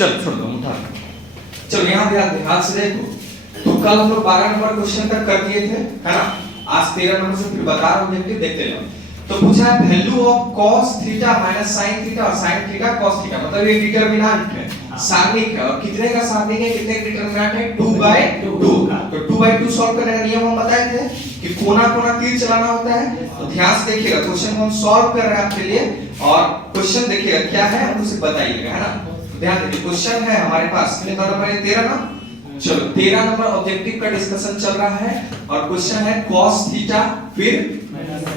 चलो छोड़ दो उठा। चलो यहाँ ध्यान से देखो, तो कल हम लोग 12 नंबर क्वेश्चन तक कर दिए थे, है ना। आज 13 नंबर से फिर बता रहा हूँ, देखते लो। तो पूछा है value of cos theta minus sin theta और sin थीटा cos थीटा, मतलब ये डिटरमिनेंट है, सारणिक है। और कितने का सारणिक है, कितने का डिटरमिनेंट है, 2/2। तो 2/2 सॉल्व करने का नियम हम बताए थे कि कोना कोना तीर चलाना होता है। तो ध्यान से देखिएगा, क्वेश्चन को हम सॉल्व कर रहे हैं आपके लिए, और क्वेश्चन देखिएगा क्या है हम उसे बताइएगा, है ना। तो ध्यान दीजिए, क्वेश्चन है हमारे पास कितने नंबर है, 13 ना। चलो 13 नंबर ऑब्जेक्टिव का डिस्कशन चल रहा है, और क्वेश्चन है cos थीटा फिर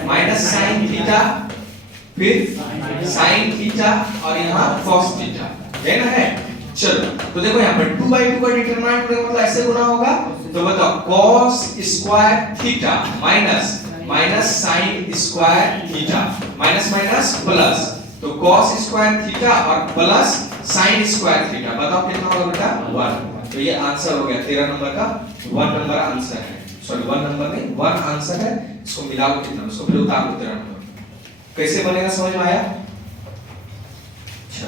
माइनस sin थीटा फिर sin थीटा और यहाँ cos थीटा, है ना है। चलो तो देखो यहाँ पर 2/2 का डिटरमिनेंट मतलब ऐसे गुना होगा, तो बताओ cos square theta minus sin square theta, minus minus plus, तो cos स्क्वायर थीटा और प्लस sin स्क्वायर थीटा, बताओ कितना होगा बेटा, 1। तो ये आंसर हो गया 13 नंबर का, 1 नंबर आंसर है, सॉरी 1 नंबर नहीं 1 आंसर है। इसको मिलाओ कितना, उसको फिर उतार दो 13 नंबर। कैसे बनेगा समझ में आया। अच्छा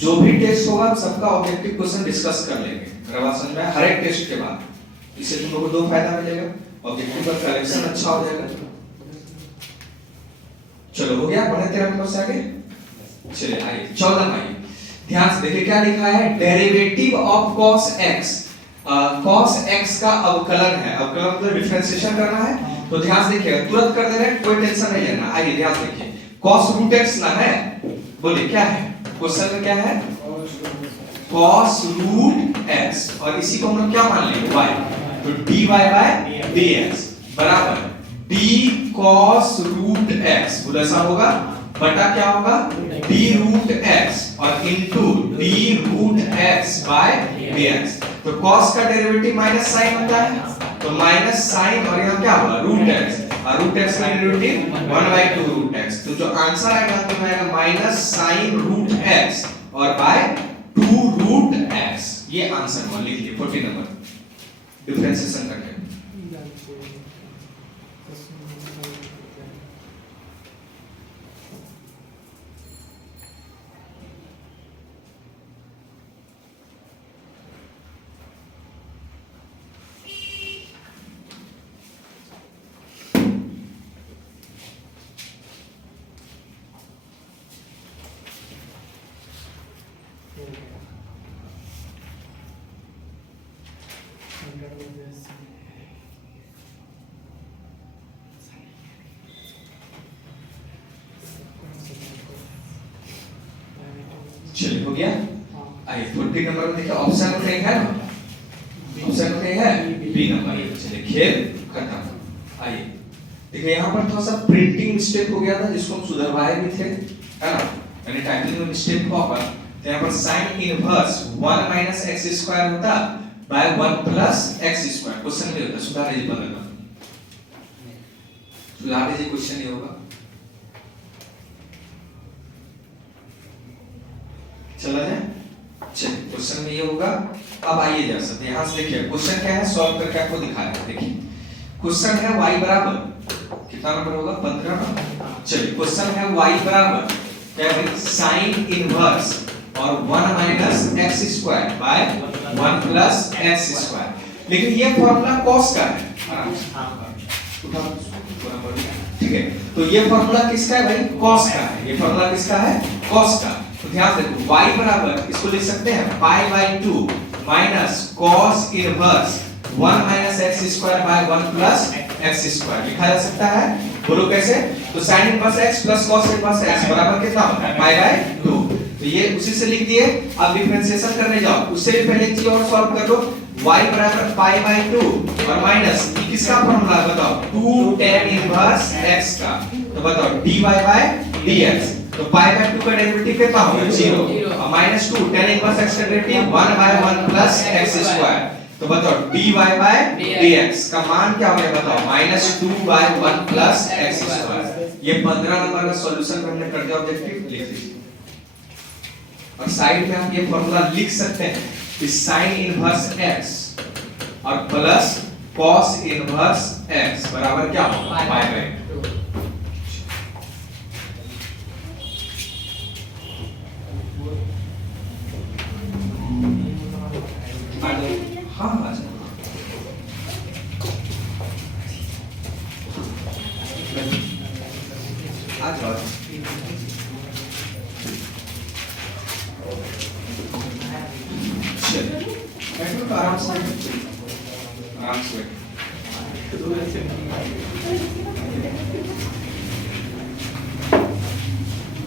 जो भी टेस्ट होगा सबका ऑब्जेक्टिव क्वेश्चन डिस्कस कर लेंगे, मेरा बात समझ में आया। हर एक टेस्ट के बाद इससे तुम लोगों को 2 फायदा मिलेगा, ऑब्जेक्टिव का कलेक्शन अच्छा हो जाएगा। चलो हो गया, बढ़े 13 नंबर से आगे। चलिए आइए 14 में आइए, ध्यान से देखिए क्या लिखा है, derivative of cos x। cos x का अवकलन है, अवकलन मतलब डिफरेंशिएशन करना है। तो ध्यान से देखिएगा, तुरंत कर दे रहे हैं, कोई टेंशन नहीं लेना। आइए ध्यान से देखिए, cos रूट x ना है, बोलिए क्या है क्वेश्चन में, क्या है cos रूट x, और इसी को हम लोग क्या मान लेंगे y, तो dy बाय dx बराबर d cos रूट x, बोलो ऐसा होगा, बटा क्या होगा d रूट x और इनटू d root x by dx। तो cos का डेरिवेटिव माइनस sin होता है, तो माइनस sin और यहाँ क्या होगा रूट x, और रूट x का डेरिवेटिव 1/2 रूट x। तो जो आंसर आएगा तो आएगा माइनस sin रूट x और बाय 2 रूट x। ये आंसर मान लीजिए 14 नंबर डिफरेंशिएशन करके। चलिए हो गया। आइए 14 नंबर में देखिए, ऑप्शन में कहीं है ना, ऑप्शन में कहीं है बी नंबर। चलिए खेल खत्म। आइए देखिए यहाँ पर थोड़ा सा प्रिंटिंग मिस्टेक हो गया था, जिसको हम सुधरवाए भी थे, है ना। यानी टाइपिंग में मिस्टेक हुआ पर, तो यहाँ पर sin inverse 1 minus x square होता by 1 plus x square, question में होता, सुधार लीजिए बदलना, सुधार लीजिए, क्वेश्चन ये होगा। चला जाए, चलिए क्वेश्चन में ये होगा। अब आइए जरा सा यहाँ से देखिए क्वेश्चन क्या है, सॉल्व करके आपको दिखाया है। देखिए क्वेश्चन है y बराबर कितना नंबर होगा, 15 नंबर। चलिए क्वेश्चन है y बराबर क्या है, sin इनवर्स और 1 minus x square by 1 plus x square. लेकिन ये फार्मूला cos का है, ठीक है। तो ये फार्मूला किसका है भाई, cos का है। ये फार्मूला किसका है, cos का। तो ध्यान से देखो y बराबर इसको लिख सकते हैं pi by 2 minus cos inverse 1 minus x square by 1 plus x square लिखा जा सकता है। बोलो कैसे, तो sin inverse x plus cos inverse x बराबर कितना होता है, पाई बाय 2। तो ये उसी से लिख दिए। अब डिफरेंशिएशन करने जाओ, उससे भी पहले एक चीज और सॉल्व कर लो, y बराबर पाई बाय 2 और माइनस किसका फार्मूला बताओ, 2 tan इनवर्स x का। तो बताओ dy बाय dx, तो पाई बाय 2 का डेरिवेटिव कितना होगा, 0, और माइनस 2 tan इनवर्स x का derivative 1 by 1 plus x square. तो बताओ dy बाय dx का मान क्या हो गया, बताओ minus 2 by 1 plus x square. ये 15 नंबर का सॉल्यूशन हमने कर दिया, ऑब्जेक्टिव लिख दीजिए। और साइड में हम ये फार्मूला लिख सकते हैं कि sin इनवर्स x और प्लस cos इनवर्स x बराबर क्या होगा पाई बाय 2। हाँ आ जाओ बैठो तो आराम से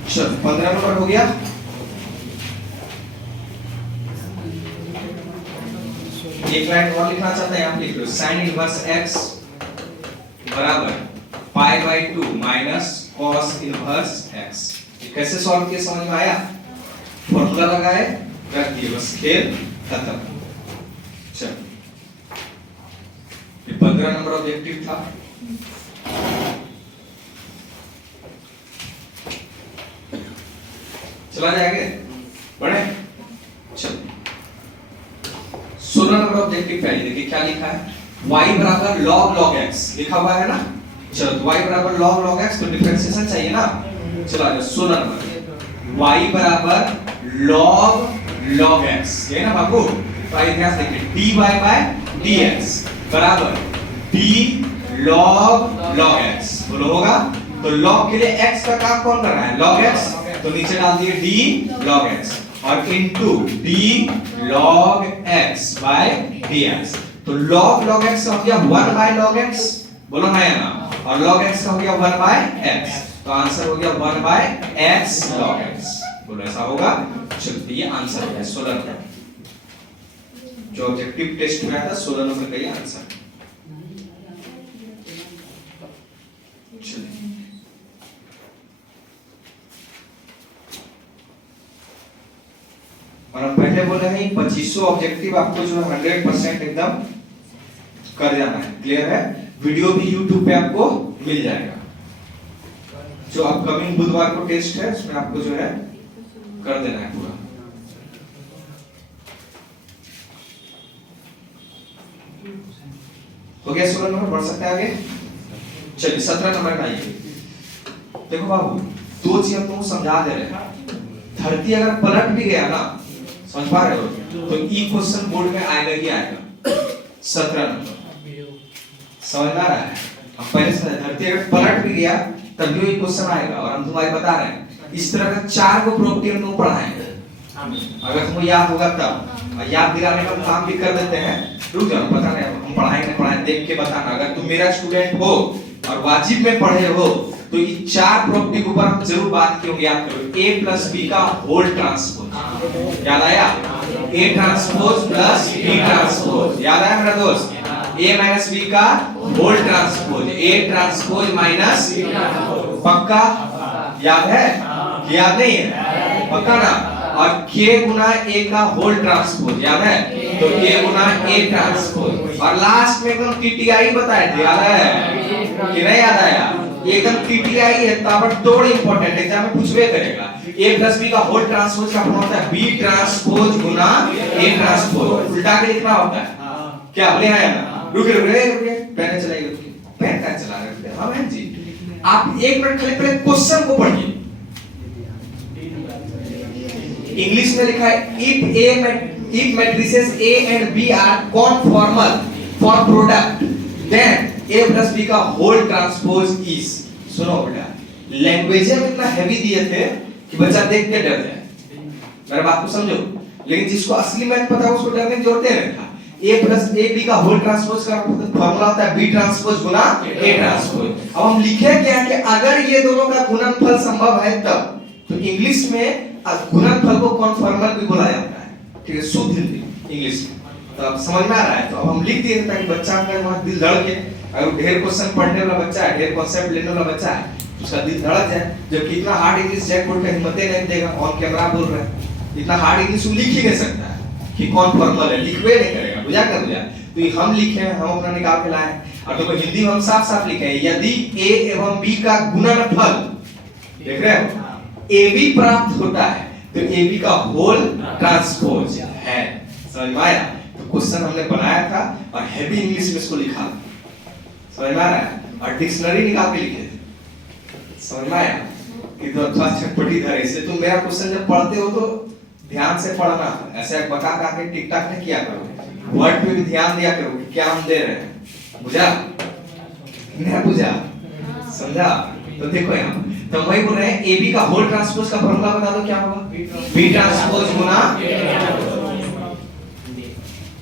चलो 15 नंबर हो गया। एक लाइन और लिखना चाहते हैं आप लिख लो sin इनवर्स x बराबर pi by 2 minus cos inverse x। ये कैसे सॉल्व किया समझ में आया? फॉर्मूला लगाए रख दिए बस खेल खत्म। चलो ये 15 नंबर ऑब्जेक्टिव था। चला जाएंगे बढ़े। चलो 16 नंबर ऑब्जेक्टिव पे आइए। देखिए क्या लिखा है y बराबर log x लिखा हुआ है ना। चलो तो y बराबर log x तो डिफरेंशिएशन चाहिए ना। चलो आ जाओ 16 नंबर y बराबर log x ये ना बाबू। तो आइए ध्यान से देखिए dy बाय dx बराबर d log x बोलो होगा। तो log के लिए x का काम कौन कर रहा है log x तो नीचे डाल दिए d log x और इनटू d log x by dx। तो log x का हो गया 1 बाय log x बोलो ना या ना और log x का हो गया 1 बाय x तो आंसर हो गया 1 बाय x log x बोलो ऐसा होगा। चलो ये आंसर है 16 नंबर जो ऑब्जेक्टिव टेस्ट में आया था 16 नंबर का ये आंसर। और हम पहले बोले हैं 2500 ऑब्जेक्टिव आपको जो 100% एकदम कर जाना है। क्लियर है? वीडियो भी YouTube पे आपको मिल जाएगा। जो अपकमिंग बुधवार को टेस्ट है उसमें आपको जो है कर देना है पूरा। हो गया 16 नंबर बढ़ सकते हैं आगे। चलिए 17 नंबर का आइए। देखो बाबू दो चीज हम तुमको समझा दे रहे हैं। धरती अगर पलट भी गया ना समझ पा रहे हो तो ई क्वेश्चन बोर्ड में आएगा ही आएगा 17 नंबर। समझ आ रहा है? अब पहले से धरती अगर पलट भी गया तब भी ये क्वेश्चन आएगा और हम तुम्हारे बता रहे हैं इस तरह का 4 को प्रॉपर्टी हम तुमको पढ़ाएंगे। अगर तुमको याद होगा तब और याद दिलाने का काम भी कर देते हैं। रुक जाओ पता नहीं हम पढ़ाएंगे देख के बताना। अगर तुम मेरा स्टूडेंट हो और वाजिब में पढ़े हो तो ये 4 प्रॉपर्टी के ऊपर हम जरूर बात की होगी। याद करो a प्लस b का होल ट्रांसपोज याद आया? a transpose plus b transpose याद आया मेरा दोस्त? a माइनस b का whole transpose a transpose minus पक्का याद है? याद नहीं है? पक्का ना। और k गुना a का होल ट्रांसपोज याद है? तो k गुना a ट्रांसपोज और लास्ट में एकदम टीटीआई बताए थे याद है कि नहीं? याद आया? एकदम टीटीआई है ताबड़तोड़ इंपॉर्टेंट एग्जाम में पूछवे करेगा। a प्लस b का होल ट्रांसपोज का फॉर्म होता है b transpose Guna a transpose उल्टा के लिखना होता है। क्या बोले हैं ना? रुके पेन चलाइए। पेन का चला रहे हैं? हां बहन जी आप 1 मिनट खाली पहले क्वेश्चन को पढ़िए। इंग्लिश में लिखा है if matrices A and B are conformal for product then A plus B का whole transpose is। सुनो बेटा लैंग्वेज में इतना हैवी दिए थे कि बच्चा देख के डर जाए। मेरा बात को समझो। लेकिन जिसको असली मैथ पता है उसको डरने की जरूरत नहीं था। A plus AB का whole transpose का फॉर्मूला होता है B transpose Guna A transpose. अब हम लिखे क्या कि अगर ये दोनों का गुणनफल संभव है तब तो इंग्लिश में गुणनफल को कॉन्फॉर्मल भी बोला जाता है। ठीक है शुद्ध हिंदी इंग्लिश में। तो अब समझ में आ रहा है? तो अब हम लिख दिए ताकि बच्चा का वहां दिल धड़के अगर ढेर क्वेश्चन पढ़ने वाला बच्चा है ढेर कॉन्सेप्ट लेने वाला बच्चा है उसका दिल धड़क जाए। जबकि इतना हार्ड इंग्लिश जैकबोर्ड का हिम्मत नहीं देगा। ऑन कैमरा बोल रहा है इतना हार्ड इंग्लिश लिख ही नहीं सकता है कि कॉन्फॉर्मल है लिखवे नहीं करेगा। बुझा कर बुझा तो हम लिखे हैं हम अपना निकाल के लाए और तो हिंदी में हम साफ साफ लिखे हैं यदि a एवं b का गुणनफल देख रहे हो AB प्राप्त होता है तो AB का होल ट्रांसपोज है। समझ में आया? तो क्वेश्चन हमने बनाया था और हेवी इंग्लिश में इसको लिखा, समझ में आ रहा है, और डिक्शनरी निकाल के लिखे थे, समझ में आया कि तो थोड़ा छटपटी धरे। इसलिए तुम मेरा क्वेश्चन जब पढ़ते हो तो ध्यान से पढ़ना, ऐसे बका के टिक टाक नहीं किया करो, वर्ड पे भी ध्यान दिया करो कि क्या हम दे रहे हैं, बुझा नहीं बुझा, समझा। तो देखो यहाँ तो वही बोल रहे हैं AB का होल ट्रांसपोज का फॉर्मूला बता दो क्या होगा, B ट्रांसपोज गुना,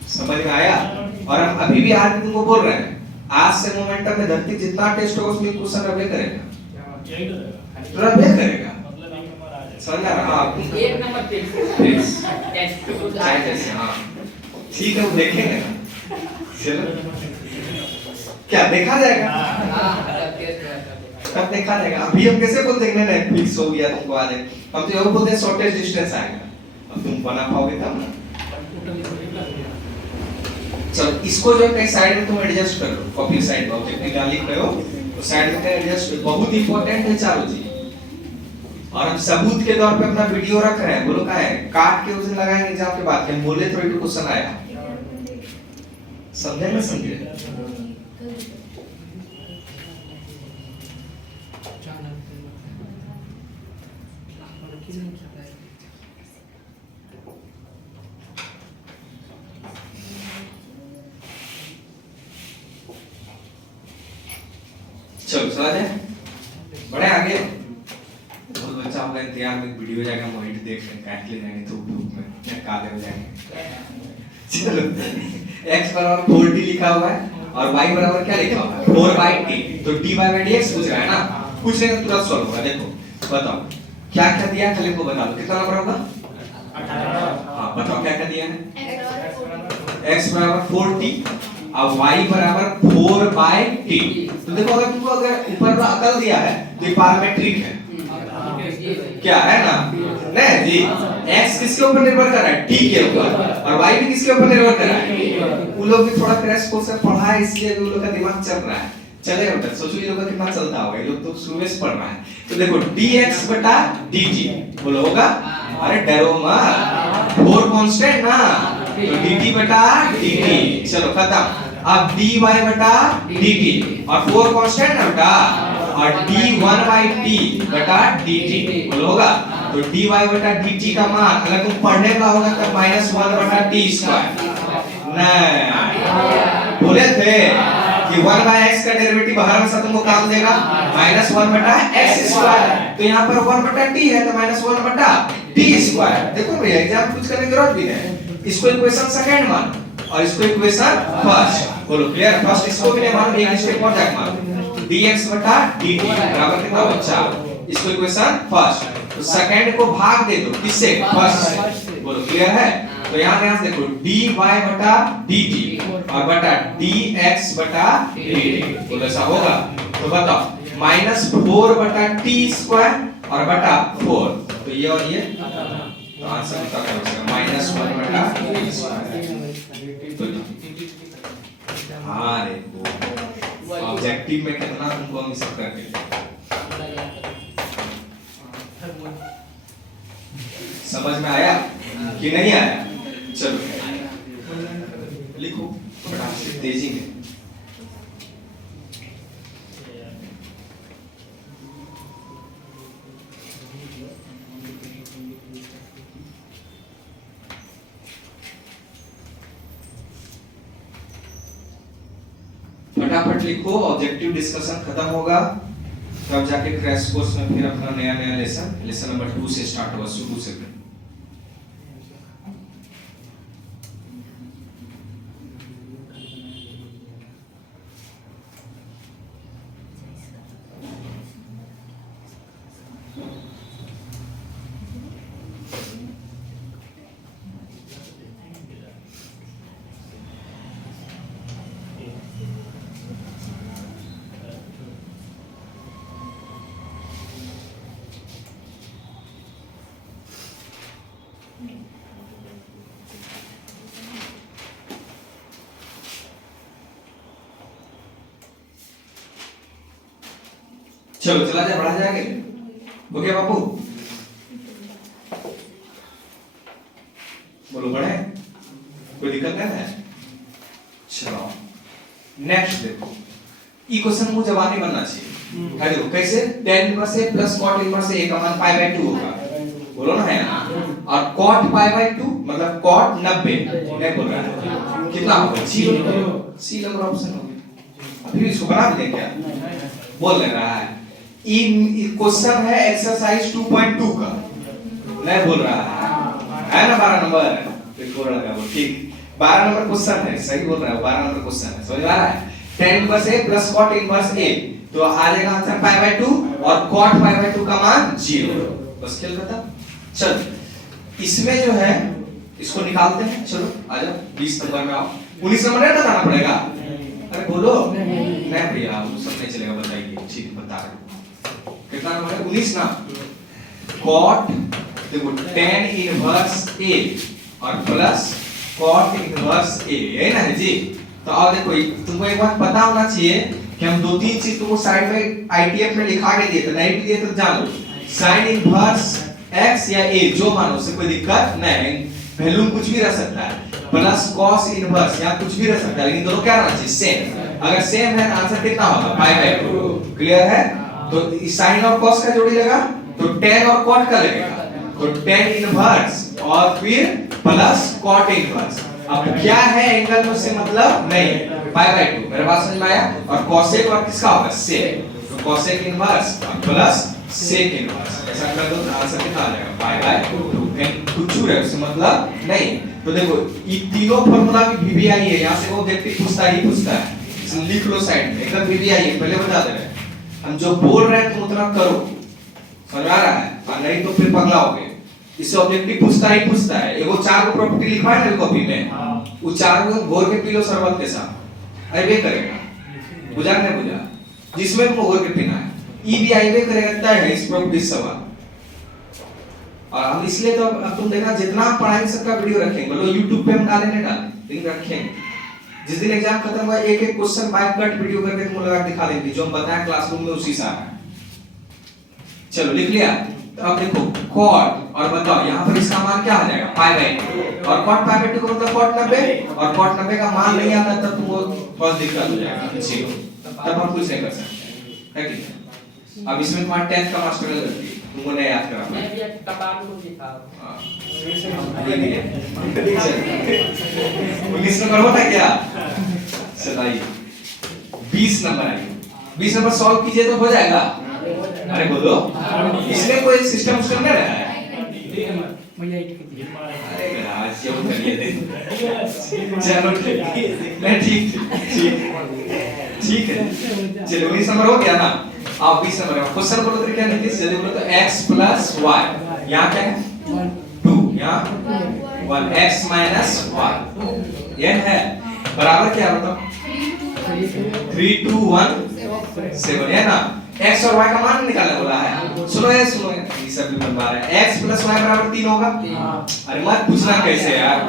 समझ में आया। और हम अभी भी आज तुमको बोल रहे हैं आज से मोमेंटम में धरती जितना टेस्ट होगा उसमें क्वेश्चन रबे करेगा, रबे करेगा, समझ आ रहा है। एक नंबर फिक्स हाँ ठीक है, वो देखेंगे ना, चलो क्या देखा जाएगा, तब देखा जाएगा। अभी हम कैसे बोलते हैं नहीं फिक्स हो गया तुमको आ जाए, हम तो ये बोलते हैं शॉर्टेज डिस्टेंस आएगा, अब तुम बना पाओगे तब ना। चलो इसको जो कहीं साइड में तुम एडजस्ट कर लो, कॉपी साइड में टेक्निकली लिख रहे हो तो साइड में एडजस्ट, बहुत इंपॉर्टेंट है चारों चीज। और हम सबूत के तौर पे अपना वीडियो रख रहे हैं, बोलो क्या है काट के उस दिन लगाएंगे एग्जाम के बाद, हम बोले थोड़ी तो क्वेश्चन आया, समझे ना समझे। चलो चला जाए, बढ़े आगे। बहुत बच्चा होगा इंतजार में, वीडियो जाएगा मोहित देख लें, काट ले जाएंगे तो धूप में या काले हो जाएंगे। चलो x बराबर 4t लिखा हुआ है और y बराबर क्या लिखा हुआ है 4/t, तो dy by dx पूछ रहा है ना, पूछ रहे हैं तुरंत सॉल्व होगा। देखो बताओ क्या क्या दिया है, चलिए को बता दो कितना नंबर होगा 18। हाँ बताओ क्या क्या दिया है, x बराबर 4t और y बराबर 4/t। तो देखो अगर तुमको अगर ऊपर का अकल दिया है तो ये पैरामीट्रिक है, क्या है ना, नहीं जी x किसके ऊपर निर्भर कर रहा है t के ऊपर, और y भी किसके ऊपर निर्भर कर रहा है, वो लोग भी थोड़ा क्रैश कोर्स से पढ़ा है इसलिए भी वो लोग का दिमाग चल रहा है, चलेगा बेटा। सोचो ये लोग का कितना चलता होगा, ये लोग तो शुरू में पढ़ रहा है। तो देखो dx बटा dt बोलो होगा, अरे डरो मत, 4 कांस्टेंट ना, तो dt बटा dt, चलो खत्म। अब dy बटा dt और 4 कांस्टेंट ना बेटा, और d1/t बटा dt बोलो होगा, तो dy बटा dt का मान अगर तुम पढ़ने का होगा तब -1 बटा t स्क्वायर, नहीं बोले थे कि 1/x का डेरिवेटिव बाहर में तुमको काम देगा -1 बटा x स्क्वायर, तो यहाँ पर 1 बटा t है तो -1 बटा t स्क्वायर। देखो भैया एग्जाम कुछ करने की जरूरत भी नहीं, इसको इक्वेशन सेकंड मान और इसको इक्वेशन फर्स्ट, बोलो क्लियर। फर्स्ट इसको भी नहीं मान, एक स्टेप और जाके मान, dx बटा dt बराबर कितना बच्चा, इसको इक्वेशन फर्स्ट, तो सेकंड को भाग दे दो किससे, फर्स्ट से, बोलो क्लियर है। तो यहाँ ध्यान से देखो dy बटा dt और बटा dx बटा dt, बोलो ऐसा होगा। तो बताओ -4 बटा t स्क्वायर और बटा 4, तो ये और ये, तो आंसर कितना होगा -1 बटा t स्क्वायर। हाँ रे ऑब्जेक्टिव में कितना तुमको हम सब करके समझ में आया कि नहीं आया। चलो लिखो फटाफट तेजी में। फटाफट लिखो, ऑब्जेक्टिव डिस्कशन खत्म होगा तब जाके क्रैश कोर्स में फिर अपना नया नया लेसन नंबर 2 से स्टार्ट होगा, शुरू से। चलो चला जाए, बढ़ा जाएंगे, हो गया बापू, बोलो बढ़े, कोई दिक्कत नहीं है। नेक्स्ट देखो, ई क्वेश्चन मुझे जवाब नहीं बनना चाहिए। है देखो कैसे, tan inverse a plus cot inverse a का मान पाई बाय 2 होगा, बोलो ना है ना, और cot पाई बाय 2 मतलब cot 90 नहीं बोल रहा है, कितना होगा 0, सी नंबर ऑप्शन होगा। अभी इसको बना दें क्या, बोल ले रहा है। ई क्वेश्चन है एक्सरसाइज 2.2 का, नहीं बोल रहा है ना, 12 नंबर थोड़ा लगा वो, ठीक 12 नंबर क्वेश्चन है, सही बोल रहा है, 12 नंबर क्वेश्चन है, समझ आ रहा है। tan inverse a plus cot inverse a, तो आ जाएगा आंसर पाई बाय 2 और cot पाई बाय 2 का मान 0, बस खेल खत्म। चल इसमें जो है इसको निकालते हैं, चलो आ जाओ 20 नंबर में आओ। 19 नंबर नहीं बताना पड़ेगा, अरे बोलो नहीं भैया वो सब नहीं चलेगा, बताइए ठीक बता रहे कितना नंबर है 19 ना। cot देखो tan इनवर्स a और प्लस cot इनवर्स a है ना जी। तो अब देखो तुमको एक बात पता होना चाहिए कि हम दो तीन चीज तुमको साइड में आईटीएफ में लिखा के दिए थे, नहीं भी दिए तो जान लो। sin इनवर्स x या a जो मानो उससे कोई दिक्कत नहीं, वैल्यू कुछ भी रह सकता है, प्लस cos इनवर्स या कुछ भी रह सकता है, लेकिन दोनों क्या रहना चाहिए सेम। अगर सेम है तो आंसर कितना होगा पाई बाय 2, क्लियर है। तो sin और cos का जोड़ी लगा तो tan और cot का लगेगा, तो tan इनवर्स और फिर प्लस cot इनवर्स। अब क्या है एंगल में से मतलब नहीं है, पाई बाय 2, मेरे बात समझ में आया। और cosec और किसका होगा sec, तो cosec इनवर्स और प्लस sec इनवर्स, ऐसा कर दो तो आंसर कितना आ जाएगा पाई बाय 2। कुछ है उससे मतलब नहीं। तो देखो ये तीनों फार्मूला भी वीवीआई है, यहां से वो व्यक्ति पूछता ही पूछता है, इसलिए लिख लो साइड में, एकदम वीवीआई है, पहले बता दे रहे हैं हम जो बोल रहे हैं तुम उतना करो, समझ आ रहा है, और नहीं तो फिर पगलाओगे। इससे ऑब्जेक्टिव पूछता ही पूछता है, एगो 4 को प्रॉपर्टी लिखवा है ना कॉपी में, वो 4 को घोर के पी लो शरबत के साथ, अरे वे करेगा, बुझा नहीं बुझा, जिसमें तुमको घोर के पीना है ई भी आई वे करेगा, तय है इस प्रॉपर्टी सवाल। और हम इसलिए तो अब तुम देखना जितना पढ़ाई सबका वीडियो रखेंगे, बोलो YouTube पे हम डाले नहीं डाले, लेकिन रखेंगे। जिस दिन एग्जाम खत्म हुआ एक एक क्वेश्चन बाय कट वीडियो करके तुम लगा दिखा देंगे, जो हम बताया क्लासरूम में उसी से आ रहा है। चलो लिख लिया। तो अब देखो cot और बताओ यहाँ पर इसका मान क्या आ जाएगा पाई बाय 2, और cot पाई बाय 2 का मतलब cot 90, और cot 90 का मान नहीं आता तब तुमको बहुत दिक्कत हो जाएगा, 0 तब हम कुछ नहीं कर सकते, है कि। अब इसमें तुम्हारा 10th का मास्टर कर देती है, तुमको नहीं याद करना है, मैं भी कपाल को दिखाओ। हां 19 नंबर होता है क्या, चलिए 20 नंबर है, 20 नंबर सॉल्व कीजिए तो हो जाएगा। अरे बोलो इसमें कोई सिस्टम नहीं रहा है, अरे आज ये करिए दे, चलो ठीक ठीक है। चलो 19 नंबर हो गया ना। अब 20 नंबर है, क्वेश्चन बोलो तो क्या लिखिए, जल्दी बोलो तो x प्लस y, यहाँ क्या है 2, यहाँ 1, x माइनस y, ये है बराबर क्या बताओ 3 2 1 7, है ना। x और y का मान निकालने बोला है, सुनो ये सब भी बन रहा है, x प्लस y बराबर 3 होगा, अरे मत पूछना कैसे यार,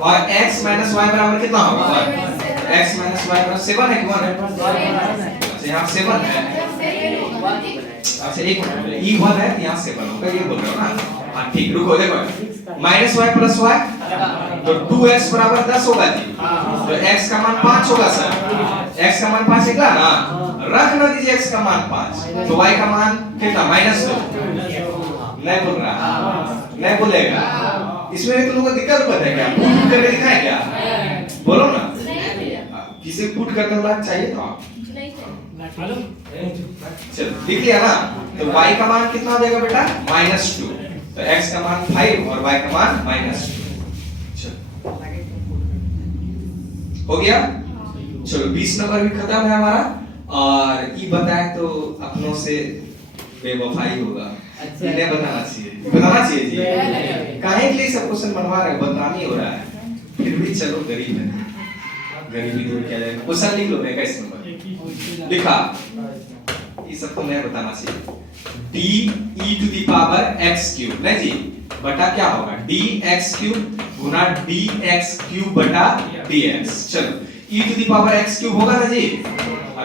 और x माइनस y बराबर कितना होगा, x माइनस y बराबर 7 है कि 1 है, यहाँ 7 है, अच्छा एक मिनट ई 1 है यहाँ 7 होगा, ये बोल रहे हो ना, हाँ ठीक रुको देखो, माइनस y प्लस y तो 2x बराबर 10 होगा जी, तो x का मान 5 होगा सर, x का मान 5 निकला ना, रख ना दीजिए x का मान 5, तो y का मान कितना -2, नहीं बोल रहा, नहीं बोलेगा, इसमें तुम लोगों को दिक्कत है क्या, पुट करके दिखाए क्या, बोलो ना, किसी पुट करने वाला चाहिए तो आप चलो लिख लिया ना। तो y का मान कितना हो जाएगा बेटा -2, तो x का मान 5 और y का मान -2, चलो हो गया। चलो 20 नंबर भी खत्म है हमारा, और ये बताए तो अपनों से बेवफाई होगा, इन्हें बताना चाहिए जी, काहे के लिए सब क्वेश्चन बनवा रहे हो, बदनामी हो रहा है, फिर भी चलो गरीब है, गरीबी दूर किया जाएगा। क्वेश्चन लिख लो 21 नंबर लिखा, ये सब तो मैं बताना चाहिए, d e to the power x cube, नहीं जी बटा क्या होगा dx क्यूब गुना dx क्यूब बटा dx, चलो e to the power x cube होगा ना जी,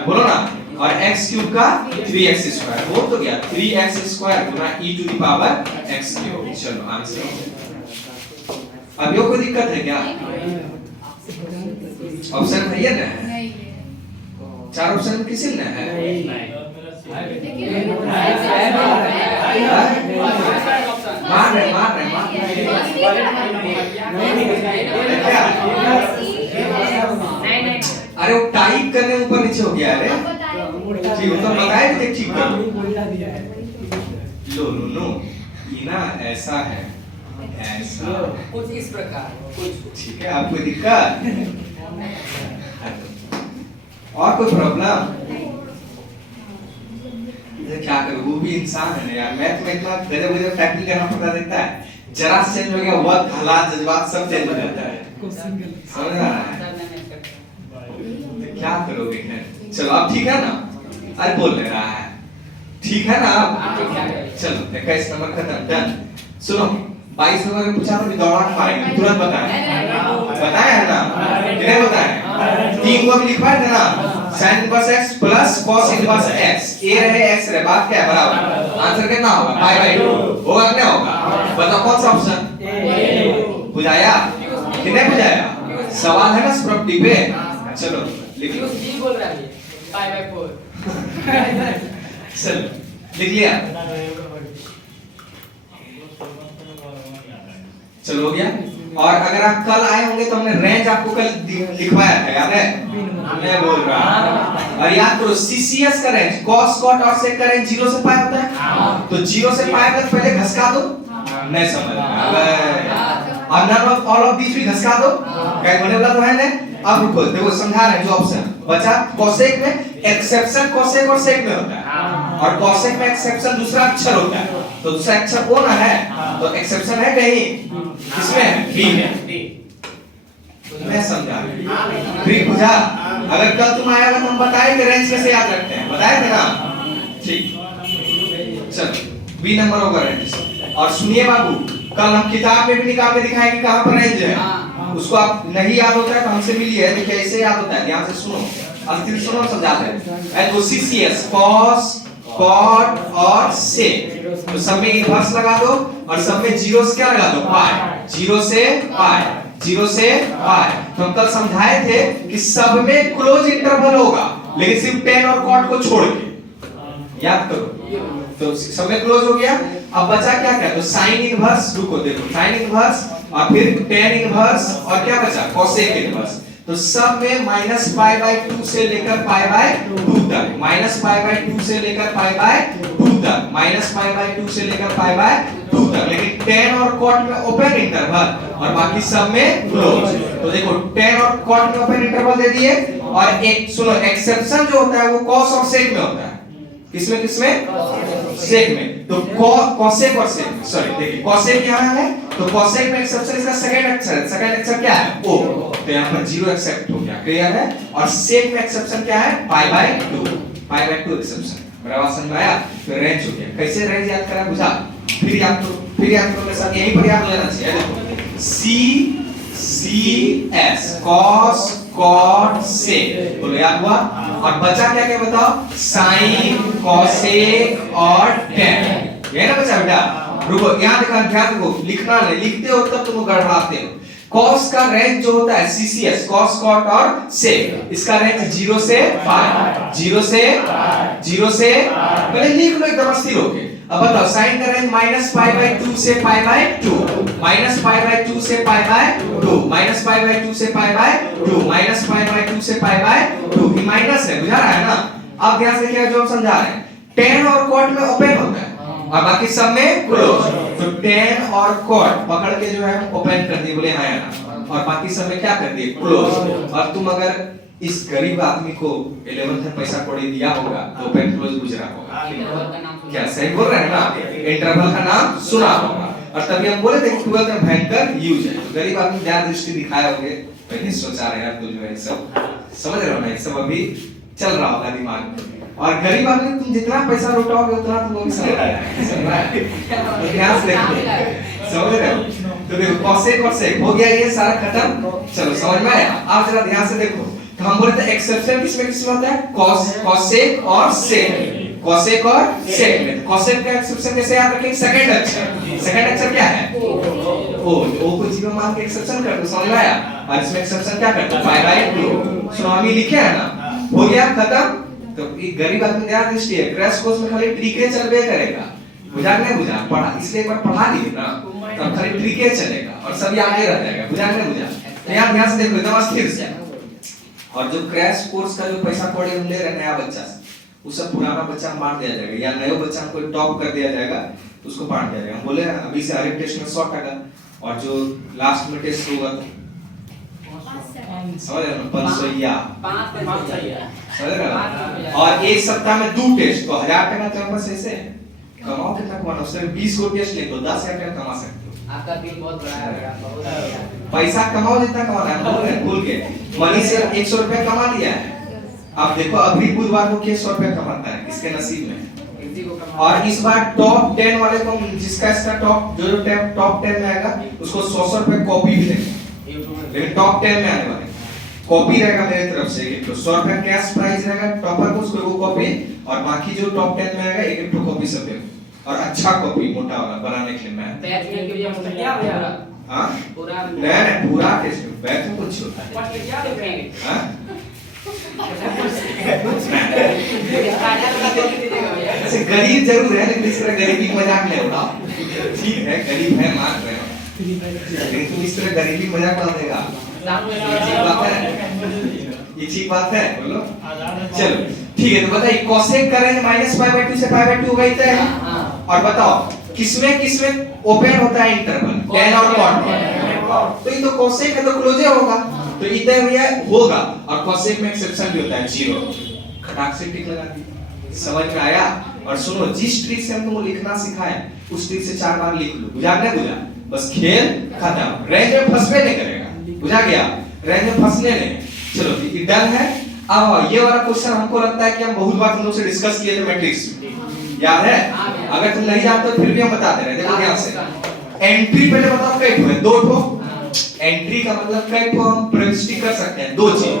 बोलो ना, और x क्यूब का 3x स्क्वायर हो तो गया 3x स्क्वायर गुना e to the power x cube, चलो आंसर। अब यो कोई दिक्कत है क्या, ऑप्शन है ना, चार ऑप्शन में किसी ने है? मार रहे अरे वो टाइप करने ऊपर नीचे हो गया। अरे ठीक हो तो बताए भी ठीक कर लो। नो नो ये ना ऐसा है, ऐसा कुछ इस प्रकार कुछ। ठीक है, आपको दिक्कत और कोई प्रॉब्लम? क्या करूं, वो भी इंसान है ना यार। मैथ में इतना गजब टैकल करना पड़ता रहता है, जरा चेंज हो गया वक्त हालात जज्बात सब चेंज हो जाता है। समझ आ रहा है? तो क्या करोगे? चलो आप ठीक है ना? अरे बोल ले रहा है ठीक है ना आप? चलो 21 नंबर खत्म, डन। सुनो 22 नंबर में पूछा था दौड़ान मारेंगे, तुरंत बताया है ना? कितने बताए? 3 को लिखवाए थे ना, sin inverse x plus cos inverse x। a रहे x रहे, बात क्या है? बराबर। आंसर कितना होगा? पाई बाई 2 होगा कि नहीं होगा? बताओ कौन सा ऑप्शन बुझाया? कितने बुझाया? सवाल है ना प्रॉपर्टी पे। चलो लिख लो। बी बोल रहा है पाई बाई 4। चलो लिख लिया। चलो हो गया। और अगर आप कल आए होंगे तो हमने रेंज आपको कल लिखवाया था, याद है? मैं बोल रहा और याद करो सीसीएस का रेंज cos cot और sec का रेंज 0 से पाई होता है। तो 0 से पाई तक पहले घसका दो, नहीं समझ और none of all of these भी घसका दो, कहीं होने वाला तो है नहीं। अब रुको, देखो समझा रहे हैं जो ऑप्शन बचा। cosec में एक्सेप्शन cosec और sec में होता है, और cosec में एक्सेप्शन दूसरा अक्षर होता है, तो दूसरा अक्षर कौन है? तो एक्सेप्शन है कहीं किसमें? बी में। मैं समझा ठीक बुझा? अगर कल तुम आएगा तो हम बताएंगे रेंज कैसे याद रखते हैं, बताए थे ना? ठीक चलो बी नंबर होगा रेंज। और सुनिए बाबू, कल हम किताब में भी निकाल के दिखाएंगे कहां पर रेंज है। उसको आप नहीं याद होता है तो हमसे मिलिए, देखिए ऐसे याद होता है। ध्यान से सुनो, अस्थिर सुनो, समझाते हैं। तो सीसीएस cos cot और sec, तो सब में इनवर्स लगा दो और सब में जीरो से क्या लगा दो? पाई। 0 से पाई, 0 से पाई। तो हम कल समझाए थे कि सब में क्लोज इंटरवल होगा, लेकिन सिर्फ tan और cot को छोड़ के। याद करो, तो सब में क्लोज हो गया। अब बचा क्या क्या? तो sin इनवर्स, रुको देखो, sin इनवर्स और फिर tan इनवर्स और क्या बचा? cosec inverse. तो सब में माइनस पाई बाई 2 से लेकर पाई बाई 2 तक, माइनस पाई बाई 2 से लेकर पाई बाई 2 तक, माइनस पाई बाई 2 से लेकर पाई बाई 2 तक। लेकिन tan और cot में ओपन इंटरवल और बाकी सब में क्लोज। तो देखो tan और cot में ओपन इंटरवल दे दिए। और एक सुनो, एक्सेप्शन जो होता है वो cos और sec में होता है। किसमें किसमें? sec में। तो cosec और sec, सॉरी देखिए cosec यहाँ है, तो cosec में एक्सेप्शन इसका सेकंड अक्षर है। सेकंड अक्षर क्या है? o, तो यहाँ पर 0 एक्सेप्ट हो गया, क्लियर है? और sec में एक्सेप्शन क्या है? Pi by 2, pi by 2 exception. बराबर समझ में आया? तो रेंज हो गया। कैसे रेंज याद करा बुझा? फिर याद करो मेरे साथ, यहीं पर याद लेना चाहिए। देखो CCS cos cot sec, बोलो याद हुआ? और बचा क्या क्या बताओ? sin cosec और tan, ये ना बचा बेटा? रुको यहाँ देखा, ध्यान दो, लिखना नहीं, लिखते हो तब तुम गड़बड़ाते हो। cos का रेंज जो होता है CCS cos cot और sec, इसका रेंज 0 से पाई, 0 से पहले लिख लो एकदम स्थिर होके। अब बताओ sin का रेंज माइनस पाई बाई 2 से pi by 2, minus pi by 2 से pi by 2, minus pi by 2 से pi by 2, minus pi by 2 से पाई बाई 2, ये माइनस है, बुझा रहा है ना? अब ध्यान से देखिए जो हम समझा रहे हैं, tan और cot में ओपन होता है और बाकी सब में क्लोज। तो tan और cot पकड़ के जो है ओपन कर दिए, बोले हाँ या ना, और बाकी सब में क्या कर दिए? क्लोज। और तुम अगर इस गरीब आदमी को 11th में पैसा कौड़ी दिया होगा तो ओपन क्लोज गुजरा होगा। क्या सही बोल रहे हैं ना? इंटरवल का नाम सुना होगा। और तभी हम बोले थे कि 12th में भयंकर यूज है। तो गरीब आदमी ध्यान दृष्टि दिखाए होंगे, पहले सोचा रहे यार तो जो है सब समझ रहे हो ना, सब अभी चल रहा होगा दिमाग में। और गरीब आदमी तुम जितना पैसा लुटाओगे उतना तुम समझ रहा है। तो ध्यान से देखो, समझ रहे हो? तो देखो cosec और sec हो गया, ये सारा खत्म। चलो समझ में आया? आप जरा ध्यान से देखो, तो हम बोले थे एक्सेप्शन किसमें किसमें होता है? cosec और sec, cosec और sec में। cosec का एक्सेप्शन कैसे याद रखेंगे? सेकंड अक्षर, सेकंड अक्षर क्या है? o, o को जीरो मान के एक्सेप्शन कर दो, समझ में आया? और इसमें एक्सेप्शन क्या करते हैं? Pi by 2। सो हम ये लिखे हैं ना, हो गया खत्म। तो ये गरीब आदमी ध्यान दृष्टि है, क्रैश कोर्स में खाली ट्रिके चलबे करेगा, बुझा नहीं बुझा, पढ़ा इसलिए एक बार पढ़ा लिए ना तब खाली ट्रिके चलेगा और सब आगे रह जाएगा, बुझा नहीं बुझा। तो यहाँ ध्यान से देखो एकदम स्थिर से। और जो क्रैश कोर्स का जो पैसा कौड़ी हम ले रहे हैं नया बच्चा से, वो सब पुराना बच्चा मार दिया जाएगा, या नए बच्चा को टॉप कर दिया जाएगा तो उसको बांट दिया जाएगा। हम बोले अभी से हर एक टेस्ट में 100% और जो लास्ट में टेस्ट होगा समझ रहे हो 500 समझ रहे हो। और एक सप्ताह में 2 टेस्ट तो 1000 तो बस ऐसे कमाओ कितना कमाना, उससे 20 को टेस्ट ले तो 10,000 कमा सकते हो। आपका दिल बहुत बड़ा है, बहुत पैसा कमाओ जितना कमाना है, बोल रहे भूल के मनी से 100 रुपया कमा लिया है। अब देखो अभी बुधवार को किस 100 रुपया कमाता है, किसके नसीब में। और इस बार टॉप 10 वाले को जिसका इसका टॉप जो टॉप 10 में आएगा उसको 100 रुपए कॉपी भी देंगे, लेकिन टॉप 10 में आने वाले कॉपी रहेगा मेरे तरफ से एक तो 100 रुपए कैश प्राइस रहेगा टॉपर को, उसको वो कॉपी और बाकी जो टॉप 10 में आएगा एक कॉपी सब देंगे। और अच्छा कॉपी मोटा वाला बनाने के लिए मैं बैच में के लिए हम क्या होगा हां पूरा नहीं पूरा टेस्ट बैच में कुछ होता है पट क्या देंगे हां ऐसे गरीब जरूर है लेकिन इस तरह गरीबी का मजाक नहीं उड़ाओ, ठीक है गरीब है मान रहे हो, लेकिन तुम इस तरह गरीबी मजाक उड़ा देगा ये ठीक बात है बोलो। चलो ठीक है, तो बताइए कोसेक का रेंज -π/2 से π/2 हो गई है। और बताओ किसमें ओपन होता है इंटरवल, tan और cot। तो ये तो कोसेक है तो क्लोज होगा, तो इधर ये होगा। और कोसेक में एक्सेप्शन भी होता है 0, खटाक से टिक लगा दी। समझ में आया। और सुनो जिस ट्रिक से हम तुमको लिखना सिखाए उस ट्रिक से 4 बार लिख लो, बुझा नहीं बुझा, बस खेल खत्म, रेंज में फंसबे नहीं करेगा, बुझा गया, रेंज में फंसने नहीं। चलो ये डन है। अब ये वाला क्वेश्चन हमको लगता है कि हम बहुत बार तुम लोग से डिस्कस किए थे मैट्रिक्स में, याद है? अगर तुम नहीं जानते तो फिर भी हम बता दे रहे हैं, देखो ध्यान से। एंट्री पहले बताओ कै ठो है, 2 ठो। एंट्री का मतलब कै ठो हम प्रविष्टि कर सकते हैं, 2 चीज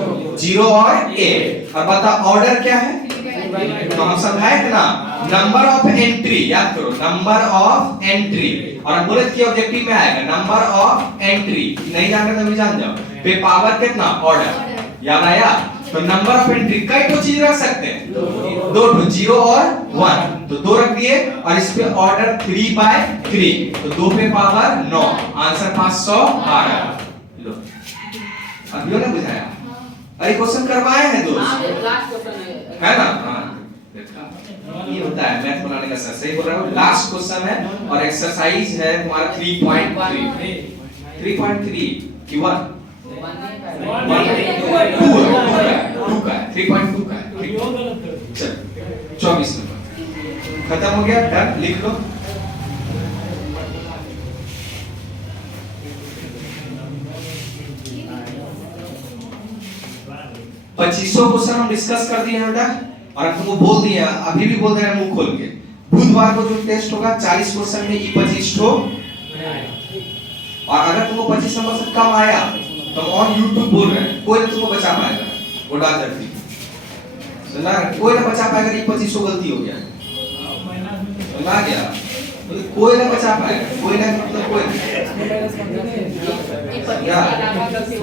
0 और a। और बताओ ऑर्डर क्या है, तो हम समझाए थे ना नंबर ऑफ एंट्री, याद करो नंबर ऑफ एंट्री। और हम बोले कि ऑब्जेक्टिव में आएगा नंबर ऑफ एंट्री, नहीं जानते तो भी जान जाओ, पे पावर कितना ऑर्डर, याद आया। तो नंबर ऑफ एंट्री कई तो चीज रख सकते हैं, 2 ठो 0 और 1, तो 2 रख दिए। और इस पे ऑर्डर 3/3, तो 2 पे पावर 9, आंसर 512। लो अब यो ने बुझाया, अरे क्वेश्चन करवाए हैं दोस्त, लास्ट क्वेश्चन है ना। हां देखा ये होता है मैथ बनाने का सर, सही बोल रहा हूं। लास्ट क्वेश्चन है और एक्सरसाइज है तुम्हारा 3.3 की 1 2 का 3.2 का है। चल 24 नंबर खत्म हो गया, डन, लिख लो। पच्चीसों क्वेश्चन हम डिस्कस कर दिए हैं बेटा, और अब तुमको बोल दिया, अभी भी बोल रहे हैं मुंह खोल के, बुधवार को जो टेस्ट होगा 40 क्वेश्चन में 25 ठो। और अगर तुमको 25 नंबर से कम आया तो ऑन YouTube बोल रहे हैं, कोई तुमको बचा पाएगा, वो डाल दे सुना, कोई ना बचा पाएगा। 25 गलती हो गया सुना गया, तो कोई ना बचा पाएगा, कोई ना मतलब कोई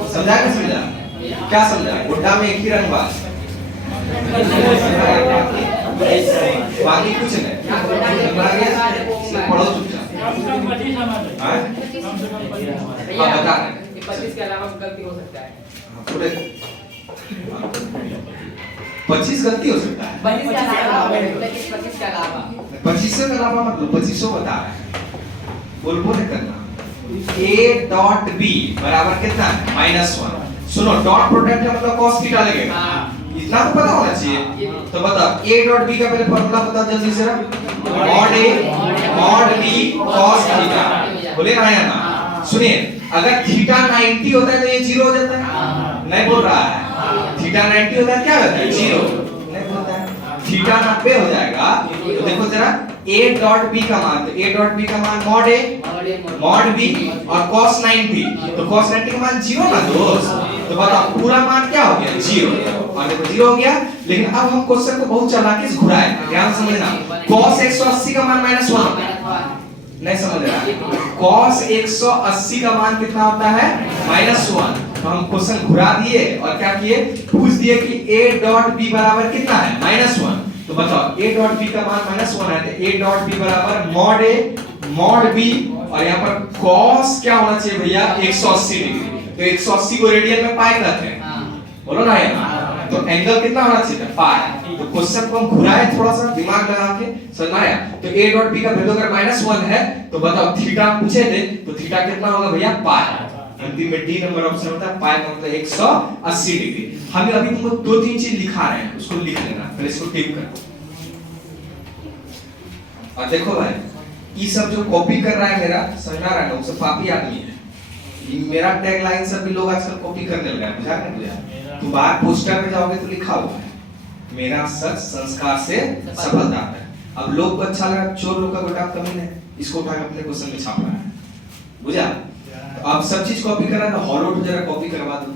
समझा के समझा क्या समझा, गुड्डा में एक ही रंग बात, बाकी कुछ नहीं, पढ़ो चुपचाप। बता रहे 25 के अलावा गलती हो सकता है, पूरे 25 गलती हो सकता है, 25 के अलावा 25 के अलावा 25 के अलावा मतलब 25 बता रहे हैं, बोल बोल करना। a डॉट b बराबर कितना है -1। सुनो डॉट प्रोडक्ट का मतलब cos थीटा लगेगा, इतना तो पता होना चाहिए। तो बताओ a डॉट b का पहले फार्मूला बता जल्दी से, mod a mod b cos theta, बोले ना या ना। सुनिए अगर थीटा 90 होता है तो ये 0 हो जाता है, नहीं बोल रहा है। थीटा 90 होता है क्या होता है 0, नहीं बोलता है। थीटा 90 हो जाएगा तो देखो जरा a डॉट b का मान, तो a डॉट b का मान mod a mod b और cos 90, तो cos 90 का मान 0 ना दोस्त। तो बताओ पूरा मान क्या हो गया 0, और देखो 0 हो गया। लेकिन अब हम क्वेश्चन को बहुत चालाकी से घुराए, ध्यान समझना। cos 180 का मान -1 होता है, नहीं समझ रहा, cos 180 का मान कितना होता है -1। तो हम क्वेश्चन घुरा दिए और क्या किए, पूछ दिए कि a डॉट b बराबर कितना है, -1। तो बताओ a डॉट b का मान -1 है, तो a डॉट b बराबर मॉड a मॉड b, और यहाँ पर cos क्या होना चाहिए भैया, 180 डिग्री। तो 180 को रेडियन में पाई कहते हैं, बोलो ना यार। तो एंगल कितना होना चाहिए, पाई। तो क्वेश्चन को हम घुराए थोड़ा सा दिमाग लगा के, समझ आया। तो a डॉट b का वैल्यू अगर -1 है तो बताओ थीटा पूछे थे, तो थीटा कितना होगा भैया, पाई। अंतिम में डी नंबर ऑप्शन होता है, पाई का मतलब 180 डिग्री। हम अभी तुमको 2-3 चीज लिखा रहे हैं, उसको लिख लेना, फिर इसको टिक कर। और देखो भाई, ये सब जो कॉपी कर रहा है मेरा, समझ आ रहा है ना, वो सब पापी आदमी है। ये मेरा टैगलाइन सब भी लोग आजकल कॉपी करने लगा है, बुझा नहीं बुझा। तुम बाहर पोस्टर में जाओगे तो लिखा हुआ है, मेरा सच संस्कार से सफलता है। अब लोग को अच्छा लगा, चोर लोग का बेटा कमी है, इसको उठा के अपने क्वेश्चन में छाप रहा है, बुझा। तो अब सब चीज कॉपी कर रहा है, तो हॉल जरा कॉपी करवा दो,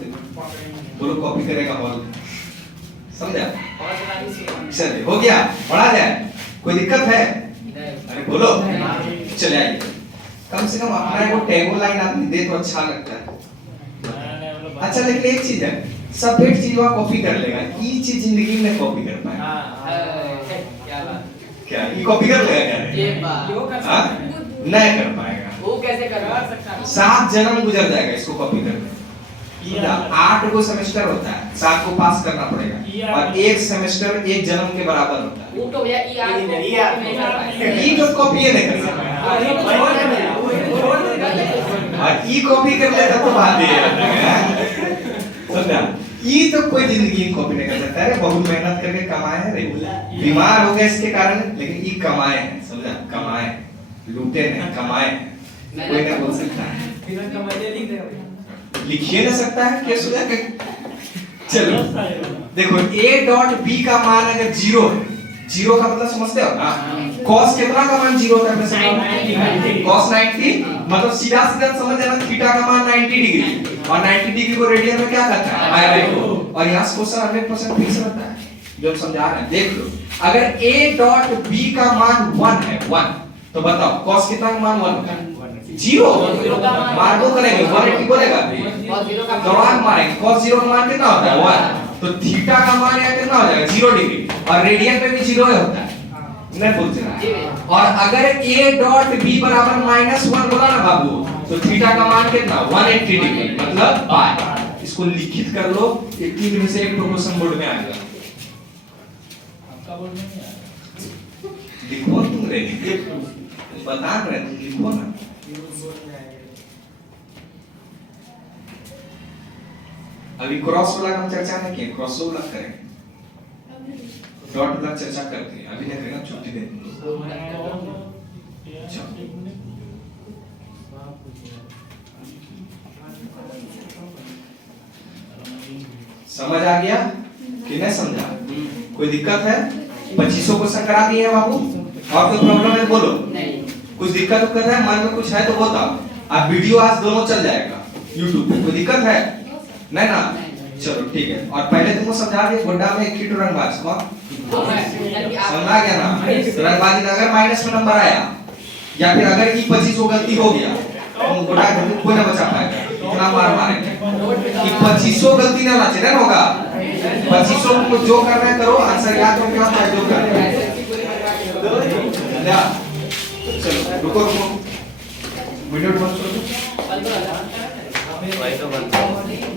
बोलो कॉपी करेगा हॉल, समझा। चलिए हो गया, पढ़ा जाए, कोई दिक्कत है, अरे बोलो। चले आइए, कम से कम अपना एगो टैगो लाइन आदमी दे तो अच्छा लगता है। अच्छा लेकिन एक चीज है, सब एक चीज वहां कॉपी कर लेगा, ये चीज जिंदगी में कॉपी कर पाएगा। क्या बात, क्या ये कॉपी कर लेगा क्या, ये बात नहीं कर पाएगा। वो कैसे कर सकता है, 7 जन्म गुजर जाएगा इसको कॉपी करने। 8 को सेमेस्टर होता है, 7 को पास करना पड़ेगा, और एक सेमेस्टर 1 जन्म के बराबर होता है। वो तो भैया ई तो कॉपी नहीं कर सकता, और ई कॉपी कर लेता तो बात है, समझा। ई तो कोई जिंदगी में कॉपी नहीं कर सकता है, बहुत मेहनत करके कमाए हैं रे, बीमार हो गए इसके कारण, लेकिन ई कमाए हैं, समझा, कमाए, लूटे नहीं, कमाए, कोई नहीं बोल सकता है, लिखिए ना सकता है, क्या सुना के। चलो देखो, a डॉट b का मान अगर 0 है, 0 का मतलब समझते हो ना, cos कितना का मान 0 होता है, cos 90, मतलब सीधा सीधा समझ जाना, थीटा का मान 90 डिग्री, और 90 डिग्री को रेडियन में क्या कहता है, पाई/2। और यहाँ क्वेश्चन 100% फिक्स रहता है, जो हम समझा रहे हैं, देख लो। अगर a डॉट b का मान 1 है, 1, तो बताओ cos कितना का मान 1 है, 0, मान को करेंगे 180 बोलेगा, दौरान मारेंगे, cos 0 का मान कितना होता है, 1, तो थीटा का मान यहाँ कितना हो जाएगा, 0 डिग्री, और रेडियन में भी 0 ही होता है, नहीं पूछना। और अगर a डॉट b बराबर -1 बोला ना बाबू, तो थीटा का मान कितना, 180 डिग्री, मतलब पाई। इसको लिखित कर लो, ये 3 में से एक क्वेश्चन बोर्ड में आएगा, आपका बोर्ड में नहीं आया, लिखो तुम रे, बता रहे तुम, लिखो ना। अभी क्रॉस वाला हम चर्चा नहीं किए, क्रॉस वाला करेंगे, डॉट वाला चर्चा करते हैं, अभी नहीं करेंगे, छुट्टी दे दूंगा। समझ आ गया कि नहीं समझा, कोई दिक्कत है, 2500 क्वेश्चन करा दिए हैं बाबू, और कोई प्रॉब्लम है बोलो, कुछ दिक्कत कर रहा है मन में कुछ है तो बताओ। अब वीडियो आज दोनों चल जाएगा YouTube पे, कोई दिक्कत है नहीं ना, चलो ठीक है। और पहले तुमको समझा दिया, गोड्डा में एक ही तो रंगबाज कौन, समझा गया ना, रंगबाजी में अगर माइनस में नंबर आया, या फिर अगर की 25 को गलती हो गया, तो गोड्डा घर में कोई ना बचा पाएगा, इतना मार मारेंगे कि 2500 गलती ना होना चाहिए, होगा 2500 को जो करना है करो, आंसर याद रखो, क्या जो करना है। चलो रुको रुको, वीडियो बंद करो, बंद करो।